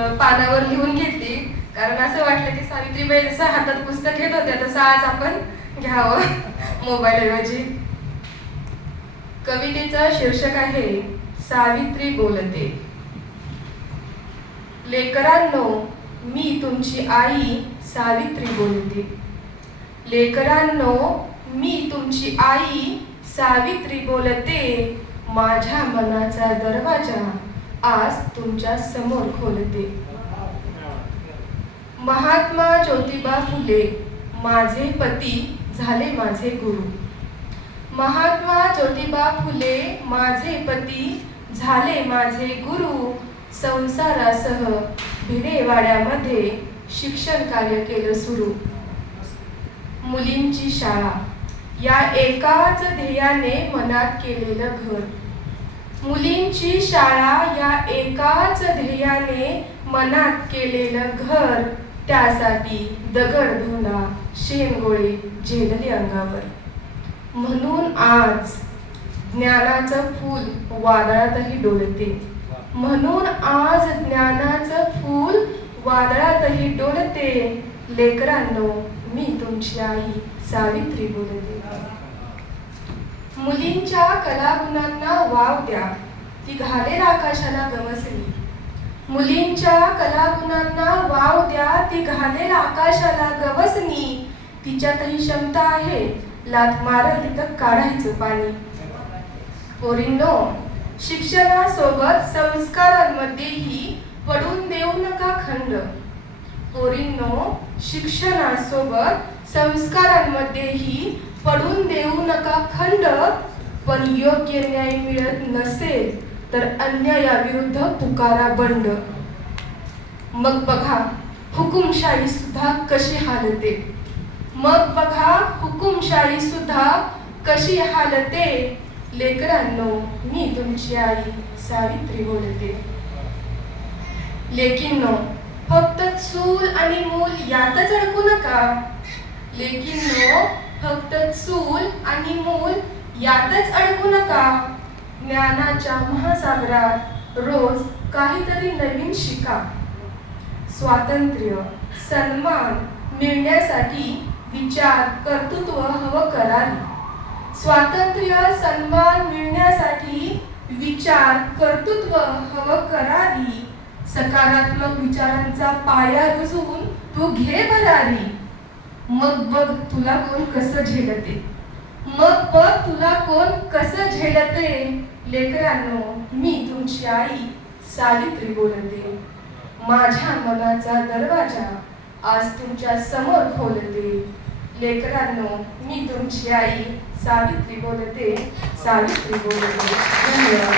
पानावर लिहून घेतली, कारण असं वाटलं की सावित्रीबाई जसं हातात पुस्तक घेत होत्या तसं आज आपण घ्यावं मोबाईल ऐवजी. कवितेचं शीर्षक आहे सावित्री बोलते. लेकरांनो, मी तुमची आई सावित्री बोलते. लेकरांनो, मी तुमची आई सावित्री बोलते. माझ्या मनाचा दरवाजा आज तुमच्या समोर खोलते. महात्मा ज्योतिबा फुले माझे पती झाले माझे गुरु. महात्मा ज्योतिबा फुले माझे पती झाले माझे गुरु. संसारासह भिडेवाड्यामध्ये शिक्षण कार्य केलं सुरू. मुलींची शाळा या एकाच ध्येयाने मनात केलेलं घर. मुलींची शाळा या एकाच ध्येयाने मनात केलेलं घर. त्यासाठी दगड धोंडा शेंगोळे झेलले अंगावर. म्हणून आज ज्ञानाचं फूल वादळातही डोलते. म्हणून आज ज्ञानाचं फूल वादळातही डोलते. लेकरांनो, मी तुमची आई सावित्री बोलते. मुलींच्या कलागुणांना वाव द्या, ती घालेल आकाशाला गवसणी. मुलींच्या कलागुणांना वाव द्या, ती घालेल आकाशाला गवसणी. तिच्यातही क्षमता आहे, लाथ मारल तिथं काढायचं पाणी. पोरींनो, शिक्षणासोबत संस्कारांमध्येही पडून देऊ नका खंड. पोरींनो, शिक्षणासोबत संस्कारांमध्येही पडून देऊ नका खंड. पण योग्य न्याय मिळत नसेल तर अन्यायाविरुद्ध पुकारा बंड. मग बघा हुकुमशाही सुद्धा कशी हालते. मग बघा हुकुमशाही सुद्धा कशी हालते. लेकरांनो, मी तुमची आई सावित्री बोलते. लेकींनो, फक्त चूल आणि मूल यातच अडकू नका. लेकींनो, फक्त चूल आणि मूल यातच अडकू नका. ज्ञानाच्या महासागरात रोज काहीतरी नवीन शिका. स्वातंत्र्य सन्मान मिळण्यासाठी विचार कर्तृत्व हवं करारी. स्वातंत्र्य सन्मान मिळण्यासाठी विचार कर्तृत्व हवं करारी. सकारात्मक विचारांचा पाया रुजवून तू घे भरारी. मग बघ तुला कोण कसं झेलते. मग बघ तुला कोण कसं झेलते. लेकरांनो, मी तुमची आई सावित्री बोलते. माझ्या मनाचा दरवाजा आज तुमच्या समोर खोलते. लेकरांनो, मी तुमची आई सावित्री बोलते. सावित्री बोलते. धन्यवाद.